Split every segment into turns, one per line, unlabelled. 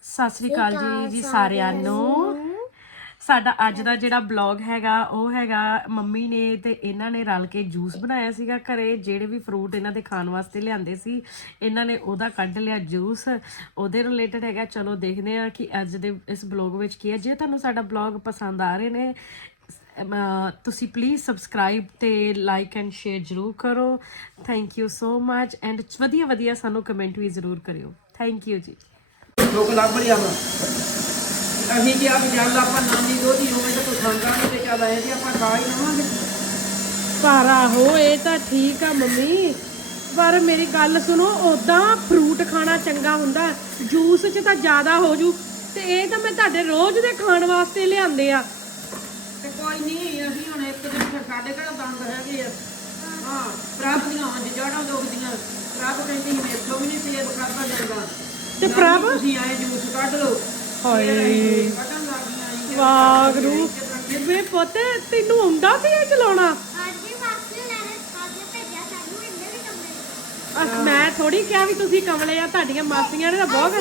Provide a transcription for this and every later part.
ਸਤਿ ਸ੍ਰੀ ਅਕਾਲ ਜੀ ਸਾਰਿਆਂ ਨੂੰ। ਸਾਡਾ ਅੱਜ ਦਾ ਜਿਹੜਾ ਬਲੌਗ ਹੈਗਾ ਉਹ ਹੈਗਾ ਮੰਮੀ ਨੇ ਤੇ ਇਹਨਾਂ ਨੇ ਰਲ ਕੇ ਜੂਸ ਬਣਾਇਆ ਸੀਗਾ ਘਰੇ। ਜਿਹੜੇ ਵੀ ਫਰੂਟ ਇਹਨਾਂ ਦੇ ਖਾਣ ਵਾਸਤੇ ਲਿਆਂਦੇ ਸੀ ਇਹਨਾਂ ਨੇ ਉਹਦਾ ਕੱਢ ਲਿਆ ਜੂਸ, ਉਹਦੇ ਰਿਲੇਟਡ ਹੈਗਾ। ਚਲੋ ਦੇਖਦੇ ਆ ਕਿ ਅੱਜ ਦੇ ਇਸ ਬਲੌਗ ਵਿੱਚ ਕੀ ਹੈ। ਜੇ ਤੁਹਾਨੂੰ ਸਾਡਾ ਬਲੌਗ ਪਸੰਦ ਆ ਰਹੇ ਨੇ ਤੁਸੀਂ ਪਲੀਜ਼ ਸਬਸਕ੍ਰਾਈਬ ਤੇ ਲਾਈਕ ਐਂਡ ਸ਼ੇਅਰ ਜ਼ਰੂਰ ਕਰੋ। Thank you so much and ਵਧੀਆ ਵਧੀਆ ਸਾਨੂੰ ਕਮੈਂਟ ਵੀ ਜ਼ਰੂਰ ਕਰਿਓ। ਥੈਂਕ ਯੂ ਜੀ।
ਲੋਕ ਲੱਭ ਲਿਆ ਵਾ ਅਸੀਂ ਜੇ ਆਪ ਚੱਲ ਆਪਾਂ ਨਾਨੀ ਦੋਦੀ ਹੋਵੇ ਤਾਂ ਕੋਈ ਖਾਂਦਾ ਨਹੀਂ ਤੇ ਚੱਲ ਆਏ ਜੀ ਆਪਾਂ ਖਾ ਹੀ ਲਵਾਂਗੇ।
ਪਰ ਆਹੋ ਇਹ ਤਾਂ ਠੀਕ ਆ ਮੰਮੀ, ਪਰ ਮੇਰੀ ਗੱਲ ਸੁਣੋ, ਉਦਾਂ ਫਰੂਟ ਖਾਣਾ ਚੰਗਾ ਹੁੰਦਾ, ਜੂਸ 'ਚ ਤਾਂ ਜ਼ਿਆਦਾ ਹੋ ਜੂ। ਤੇ ਇਹ ਤਾਂ ਮੈਂ ਤੁਹਾਡੇ ਰੋਜ਼ ਦੇ ਖਾਣ ਵਾਸਤੇ ਲਿਆਂਦੇ ਆ।
ਤੇ ਕੋਈ ਨਹੀਂ ਅਸੀਂ ਹੁਣ ਇੱਕ ਦਿਨ ਫਿਰ ਸਾਡੇ ਕਿਹੜਾ ਦੰਦ ਹੈਗੇ ਆ। ਹਾਂ ਪ੍ਰਭ ਦੀਆਂ ਜੜਾਂ ਦੁਖਦੀਆਂ, ਪ੍ਰਭ ਕਹਿੰਦੀ ਮੇਰੇ ਤੋਂ ਵੀ ਨਹੀਂ ਸੇਬ ਖਾਧਾ ਜਾਂਦਾ
ਤੇ ਪ੍ਰਭ
ਤੁਸੀਂ ਆਏ ਜੂਸ ਕੱਢ ਲਓ।
ਹਾਏ
ਕੱਢਣ ਲੱਗ ਗਈਆਂ
ਵਾਗਰੂ ਵੇ ਪੁੱਤ, ਤੈਨੂੰ ਆਉਂਦਾ ਸੀ ਇਹ ਚਲਾਉਣਾ? ਮੈਂ ਥੋੜੀ ਕਿਹਾ ਵੀ ਤੁਸੀਂ ਕਮਲੇ ਆ, ਤੁਹਾਡੀਆਂ ਮਾਸੀਆਂ ਨੇ ਤਾਂ ਬਹੁਤ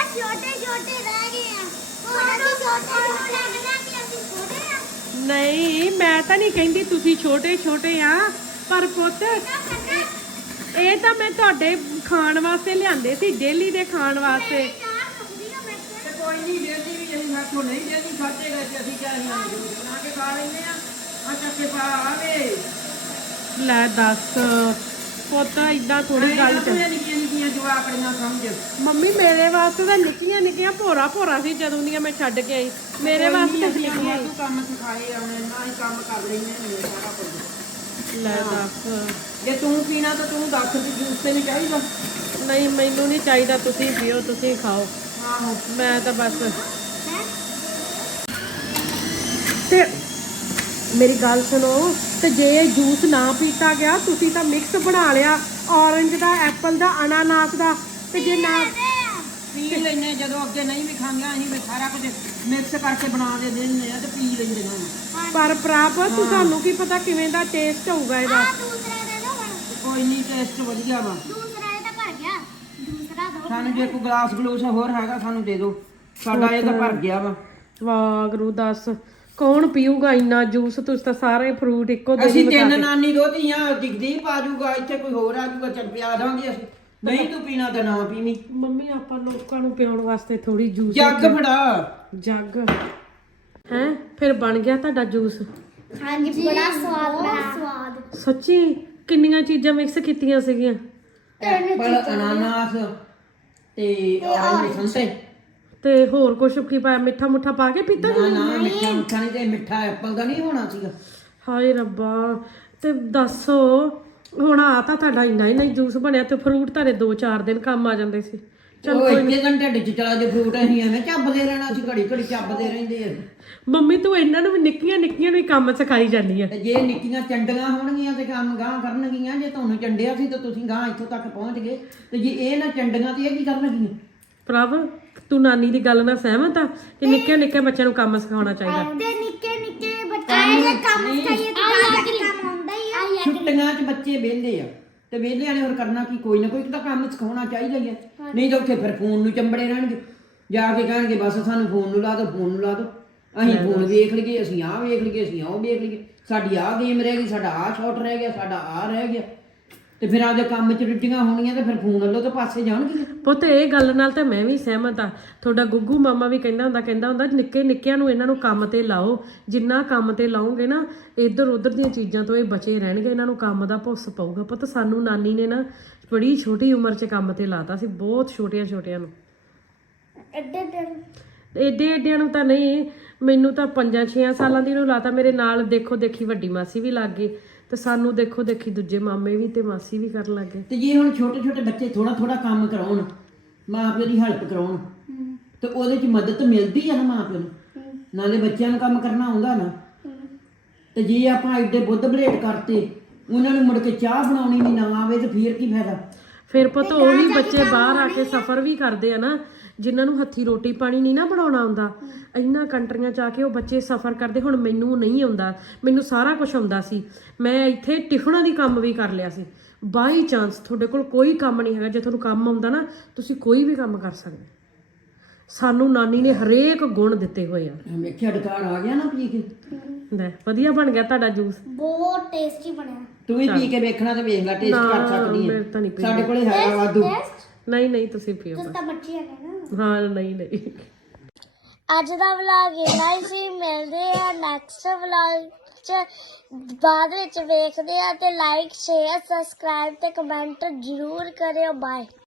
ਨਹੀਂ, ਮੈਂ ਤਾਂ ਨਹੀਂ ਕਹਿੰਦੀ ਤੁਸੀਂ ਛੋਟੇ ਛੋਟੇ ਆ, ਪਰ ਪੁੱਤ ਇਹ ਤਾਂ ਮੈਂ ਤੁਹਾਡੇ ਖਾਣ ਵਾਸਤੇ ਲਿਆਂਦੇ ਸੀ, ਡੇਲੀ ਦੇ ਖਾਣ ਵਾਸਤੇ।
ਤੇ ਕੋਈ ਨਹੀਂ ਡੇਲੀ ਵੀ ਅਸੀਂ ਸਾਥੋਂ ਨਹੀਂ ਡੇਲੀ ਖਾਤੇ ਗਏ ਤੇ ਅਸੀਂ ਕਿਹਾ ਜੂਸ ਬਣਾ ਕੇ ਖਾ ਲੈਂਦੇ ਆ। ਆ ਚੱਕੇ ਪਾ ਆਵੇ
ਲੈ ਦੱਸ ਪੁੱਤ, ਇਦਾਂ ਥੋੜੀ ਗੱਲ ਚ
ਨਿੱਕੀਆਂ ਨਿੱਕੀਆਂ ਜਵਾਕੜੀਆਂ ਸਮਝ।
ਮੰਮੀ ਮੇਰੇ ਵਾਸਤੇ ਤਾਂ ਨਿੱਕੀਆਂ ਨਿੱਕੀਆਂ ਭੋਰਾ ਭੋਰਾ ਸੀ ਜਦੋਂ ਦੀਆਂ ਮੈਂ ਛੱਡ ਕੇ ਆਈ। ਮੇਰੇ ਵਾਸਤੇ ਨਿੱਕੀਆਂ
ਤੂੰ ਕੰਮ ਸਿਖਾਏ ਆਉਣੇ ਨਾ ਹੀ ਕੰਮ ਕਰ ਲੈਂਦੇ ਨੇ ਸਾਰਾ ਕੁਝ।
ਲੈ ਦੱਸ,
ਜੇ ਤੂੰ ਪੀਣਾ ਤਾਂ ਤੂੰ ਦੱਸ ਵੀ ਜੂਸ ਤੇ ਨਹੀਂ ਚਾਹੀਦਾ।
ਨਹੀਂ ਮੈਨੂੰ ਨਹੀਂ ਚਾਹੀਦਾ, ਤੁਸੀਂ ਪੀਓ, ਤੁਸੀਂ ਖਾਓ,
ਆਹੋ
ਮੈਂ ਤਾਂ ਬਸ। ਤੇ ਮੇਰੀ ਗੱਲ ਸੁਣੋ, ਤੇ ਜੇ ਇਹ ਜੂਸ ਨਾ ਪੀਤਾ ਗਿਆ, ਤੁਸੀਂ ਤਾਂ ਮਿਕਸ ਬਣਾ ਲਿਆ ਔਰੰਜ ਦਾ, ਐਪਲ ਦਾ, ਅਨਾਨਾਸ ਦਾ, ਤੇ ਜੇ ਨਾ
ਪੀ ਲੈਨੇ ਜਦੋਂ ਅੱਗੇ ਨਹੀਂ ਵੀ ਖਾਂਦੀਆਂ ਅਸੀਂ ਵੀ ਸਾਰਾ ਕੁਝ ਮਿਕਸ ਕਰਕੇ ਬਣਾ ਦੇ ਦਿੰਦੇ ਆ ਤੇ ਪੀ ਲੈਂਦੇ ਹਾਂ।
ਪਰ ਪ੍ਰਾਪਤ ਤੁਹਾਨੂੰ ਕੀ ਪਤਾ ਕਿਵੇਂ ਦਾ ਟੇਸਟ ਹੋਊਗਾ ਇਹਦਾ।
ਕੋਈ ਨਹੀਂ ਟੇਸਟ ਵਧੀਆ ਵਾ। ਸਾਨੂੰ ਜੇ ਕੋਈ ਗਲਾਸ ਗਲੂਸ ਹੋਰ ਹੈਗਾ ਸਾਨੂੰ ਦੇ ਦਿਓ, ਸਾਡਾ ਇਹ ਤਾਂ ਭਰ ਗਿਆ ਵਾ।
ਵਾਗਰੂ ਦੱਸ, ਕੌਣ ਪੀਊਗਾ ਇੰਨਾ ਜੂਸ? ਤੁਸੀਂ ਤਾਂ ਸਾਰੇ ਫਰੂਟ ਇੱਕੋ ਦਿਨ
ਅਸੀਂ ਤਿੰਨ ਨਾਨੀ ਦੋਧੀਆਂ ਦਿਖਦੀ ਪਾ ਜੂਗਾ, ਇੱਥੇ ਕੋਈ ਹੋਰ ਆ ਜੂਗਾ ਚੱਲ ਪਿਆ ਦਾਂਗੇ ਅਸੀਂ। ਨਹੀਂ ਤੂੰ ਪੀਣਾ ਤਾਂ ਨਾ ਪੀਵੀਂ।
ਮੰਮੀ ਆਪਾਂ ਲੋਕਾਂ ਨੂੰ ਪਿਆਉਣ ਵਾਸਤੇ ਥੋੜੀ ਜੂਸ
ਜੱਗ ਫੜਾ
ਜੱਗ ਹੈ। ਫਿਰ ਬਣ ਗਿਆ ਤੁਹਾਡਾ ਜੂਸ?
ਹਾਂਜੀ ਬੜਾ ਸਵਾਦ
ਸੱਚੀ? ਕਿੰਨੀਆਂ ਚੀਜ਼ਾਂ ਮਿਕਸ ਕੀਤੀਆਂ ਸੀਗੀਆਂ?
ਐਪਲ, ਅਨਾਨਾਸ ਤੇ ਔਰੰਜ ਸੰਤੇ
ਤੇ ਹੋਰ ਕੁਛ ਕੀ ਪਾਇਆ? ਮਿੱਠਾ ਮੁੱਠਾ ਪਾ ਕੇ ਪੀਤਾ?
ਨਾ ਨਾ ਮਿੱਠਾ ਮੁੱਠਾ ਨਹੀਂ, ਤੇ ਮਿੱਠਾ ਐਪਲ ਦਾ ਨਹੀਂ ਹੋਣਾ ਸੀਗਾ।
ਹਾਏ ਰੱਬਾ, ਤੇ ਦੱਸੋ ਹੁਣ ਆ ਤਾਂ ਤੁਹਾਡਾ ਇੰਨਾ ਹੀ ਨਹੀਂ ਜੂਸ ਬਣਿਆ, ਤੇ ਫਰੂਟ ਤੁਹਾਡੇ 2-4 ਦਿਨ ਕੰਮ ਆ ਜਾਂਦੇ ਸੀ।
ਚਲ ਕੋਈ ਨਹੀਂ, ਘੰਟੇ ਢਿੱਡ ਚ ਚਲਾ ਜੇ ਫਰੂਟ ਅਸੀਂ ਐਵੇਂ ਚੱਬਦੇ ਰਹਿਣਾ, ਅਸੀਂ ਘੜੀ ਘੜੀ ਚੱਬਦੇ ਰਹਿੰਦੇ ਆ।
ਮੰਮੀ ਤੂੰ ਇਹਨਾਂ ਨੂੰ ਵੀ ਨਿੱਕੀਆਂ ਨਿੱਕੀਆਂ ਨੂੰ ਹੀ ਕੰਮ ਸਿਖਾਈ ਜਾਂਦੀ ਆ।
ਤੇ ਜੇ ਨਿੱਕੀਆਂ ਚੰਡੀਆਂ ਹੋਣਗੀਆਂ ਤੇ ਕੰਮ ਗਾਂ ਕਰਨਗੀਆਂ। ਜੇ ਤੁਹਾਨੂੰ ਚੰਡਿਆ ਸੀ ਤਾਂ ਤੁਸੀਂ ਗਾਂ ਇੱਥੋਂ ਤੱਕ ਪਹੁੰਚ ਗਏ, ਤੇ ਜੇ ਇਹ ਨਾ ਚੰਡੀਆਂ ਤੇ ਇਹ ਕੀ ਕਰਨਗੀਆਂ?
ਪ੍ਰਭ ਤੂੰ ਨਾਨੀ ਦੀ ਗੱਲ ਨਾਲ ਸਹਿਮਤ ਆ ਕਿ ਨਿੱਕੇ ਨਿੱਕੇ ਬੱਚਿਆਂ ਨੂੰ ਕੰਮ ਸਿਖਾਉਣਾ ਚਾਹੀਦਾ?
ਤੇ ਨਿੱਕੇ ਨਿੱਕੇ ਬੱਚੇ ਦੇ ਕੰਮ ਸਿਖਾਈਏ ਤਾਂ ਕੰਮ ਆਉਂਦਾ ਹੀ ਆ।
ਛੁੱਟੀਆਂ 'ਚ ਬੱਚੇ ਵਿਹਲੇ ਆ ਤੇ ਵਿਹਲਿਆਂ ਨੇ ਹੋਰ ਕਰਨਾ ਕੀ? ਕੋਈ ਨਾ ਕੋਈ ਤਾਂ ਕੰਮ ਸਿਖਾਉਣਾ ਚਾਹੀਦਾ ਹੀ ਹੈ। ਨਹੀਂ ਤਾਂ ਉੱਥੇ ਫਿਰ ਫੋਨ ਨੂੰ ਚੰਬੜੇ ਰਹਿਣਗੇ, ਜਾ ਕੇ ਕਹਿਣਗੇ ਬਸ ਸਾਨੂੰ ਫੋਨ ਨੂੰ ਲਾ ਦਿਓ, ਫੋਨ ਨੂੰ ਲਾ ਦਿਓ। ਅਸੀਂ ਫੋਨ ਵੇਖ ਲਈਏ, ਅਸੀਂ ਆਹ ਵੇਖ ਲਈਏ, ਅਸੀਂ ਉਹ ਵੇਖ ਲਈਏ, ਸਾਡੀ ਆਹ ਗੇਮ ਰਹਿ ਗਈ, ਸਾਡਾ ਆਹ ਸ਼ਾਟ ਰਹਿ ਗਿਆ, ਸਾਡਾ ਆਹ ਰਹਿ ਗਿਆ। ਤੇ ਫਿਰ ਆਪਦੇ ਕੰਮ 'ਚ ਰੁੱਝੀਆਂ ਹੋਣੀਆਂ ਤੇ ਫਿਰ ਫੋਨ ਵੱਲੋਂ ਤਾਂ ਪਾਸੇ ਜਾਣਗੀਆਂ।
ਪੁੱਤ ਇਹ ਗੱਲ ਨਾਲ ਤਾਂ ਮੈਂ ਵੀ ਸਹਿਮਤ ਆ। ਤੁਹਾਡਾ ਗੁੱਗੂ ਮਾਮਾ ਵੀ ਕਹਿੰਦਾ ਹੁੰਦਾ ਨਿੱਕੇ ਨਿੱਕਿਆਂ ਨੂੰ ਇਹਨਾਂ ਨੂੰ ਕੰਮ ਤੇ ਲਾਓ। ਜਿੰਨਾ ਕੰਮ ਤੇ ਲਾਓਗੇ ਨਾ, ਇੱਧਰ ਉੱਧਰ ਦੀਆਂ ਚੀਜ਼ਾਂ ਤੋਂ ਇਹ ਬਚੇ ਰਹਿਣਗੇ, ਇਹਨਾਂ ਨੂੰ ਕੰਮ ਦਾ ਭੁੱਸ ਪਊਗਾ। ਪੁੱਤ ਸਾਨੂੰ ਨਾਨੀ ਨੇ ਨਾ ਬੜੀ ਛੋਟੀ ਉਮਰ 'ਚ ਕੰਮ ਤੇ ਲਾਤਾ ਸੀ, ਬਹੁਤ ਛੋਟਿਆਂ ਨੂੰ। ਏਡੇ ਏਡਿਆਂ ਨੂੰ ਤਾਂ ਨਹੀਂ, ਮੈਨੂੰ ਤਾਂ 5-6 ਸਾਲਾਂ ਦੀ ਨੂੰ ਲਾਤਾ। ਮੇਰੇ ਨਾਲ ਦੇਖੋ ਦੇਖੀ ਵੱਡੀ ਮਾਸੀ ਵੀ ਲੱਗ ਗਈ, ਤੇ ਸਾਨੂੰ ਦੇਖੋ ਦੇਖੀ ਦੂਜੇ ਮਾਮੇ ਵੀ ਤੇ ਮਾਸੀ ਵੀ ਕਰਨ ਲੱਗ ਗਏ।
ਤੇ ਜੇ ਹੁਣ ਛੋਟੇ ਛੋਟੇ ਬੱਚੇ ਥੋੜਾ ਥੋੜਾ ਕੰਮ ਕਰਾਉਣ, ਮਾਂ ਪਿਓ ਦੀ ਹੈਲਪ ਕਰਾਉਣ, ਤੇ ਉਹਦੇ 'ਚ ਮਦਦ ਮਿਲਦੀ ਆ ਨਾ ਮਾਂ ਪਿਓ ਨੂੰ। ਨਾਲੇ ਬੱਚਿਆਂ ਨੂੰ ਕੰਮ ਕਰਨਾ ਆਉਂਦਾ ਨਾ। ਤੇ ਜੇ ਆਪਾਂ ਐਡੇ ਬੁੱਧ ਬਲੇਟ ਕਰਤੇ, ਉਹਨਾਂ ਨੂੰ ਮੁੜ ਕੇ ਚਾਹ ਬਣਾਉਣੀ ਵੀ ਨਾ ਆਵੇ ਤੇ ਫਿਰ ਕੀ ਫਾਇਦਾ?
ਫਿਰ ਪੁੱਤ ਉਹੀ ਬੱਚੇ ਬਾਹਰ ਆ ਕੇ ਸਫ਼ਰ ਵੀ ਕਰਦੇ ਆ ਨਾ, ਜਿਨ੍ਹਾਂ ਨੂੰ ਹੱਥੀਂ ਰੋਟੀ ਪਾਣੀ ਨਹੀਂ ਨਾ ਬਣਾਉਣਾ ਆਉਂਦਾ। ਇਹਨਾਂ ਕੰਟਰੀਆਂ 'ਚ ਆ ਕੇ ਉਹ ਬੱਚੇ ਸਫ਼ਰ ਕਰਦੇ। ਹੁਣ ਮੈਨੂੰ ਨਹੀਂ ਆਉਂਦਾ, ਮੈਨੂੰ ਸਾਰਾ ਕੁਝ ਆਉਂਦਾ ਸੀ। ਮੈਂ ਇੱਥੇ ਟਿਫਨਾਂ ਦੀ ਕੰਮ ਵੀ ਕਰ ਲਿਆ ਸੀ। ਬਾਈ ਚਾਂਸ ਤੁਹਾਡੇ ਕੋਲ ਕੋਈ ਕੰਮ ਨਹੀਂ ਹੈਗਾ, ਜੇ ਤੁਹਾਨੂੰ ਕੰਮ ਆਉਂਦਾ ਨਾ ਤੁਸੀਂ ਕੋਈ ਵੀ ਕੰਮ ਕਰ ਸਕਦੇ। ਸਾਨੂੰ ਨਾਨੀ ਨੇ ਹਰੇਕ ਗੁਣ ਦਿੱਤੇ ਹੋਏ ਆ।
ਵੇਖਿਆ ਡਕਾਰ ਆ ਗਿਆ ਨਾ ਪੀ ਕੇ।
ਲੈ ਵਧੀਆ ਬਣ ਗਿਆ ਤੁਹਾਡਾ ਜੂਸ।
ਬਹੁਤ ਟੇਸਟੀ ਬਣਿਆ।
ਤੂੰ ਵੀ ਪੀ ਕੇ ਵੇਖਣਾ ਤੇ ਵੇਖ ਲੈ, ਟੇਸਟ ਕਰ ਸਕਦੀ
ਮੇਰੇ ਤਾਂ ਨਹੀਂ
ਹੈ।
ਪੀ
ਸਾਡੇ ਕੋਲੇ ਹੈਗਾ ਵਾਧੂ।
ਨਹੀਂ ਨਹੀਂ ਤੁਸੀਂ ਪੀਓ ਬਸ।
ਤਾਂ ਬੱਚੀ ਹੈ ਨਾ।
ਹਾਂ ਨਹੀਂ ਨਹੀਂ।
ਅੱਜ ਦਾ ਵਲੌਗ ਇੰਨਾ ਹੀ ਸੀ। ਮਿਲਦੇ ਆ ਨੈਕਸਟ ਵਲੌਗ ਚ, ਬਾਅਦ ਵਿੱਚ ਵੇਖਦੇ ਆ। ਤੇ ਲਾਈਕ ਸ਼ੇਅਰ ਸਬਸਕ੍ਰਾਈਬ ਤੇ ਕਮੈਂਟ ਜ਼ਰੂਰ ਕਰਿਓ। ਬਾਏ।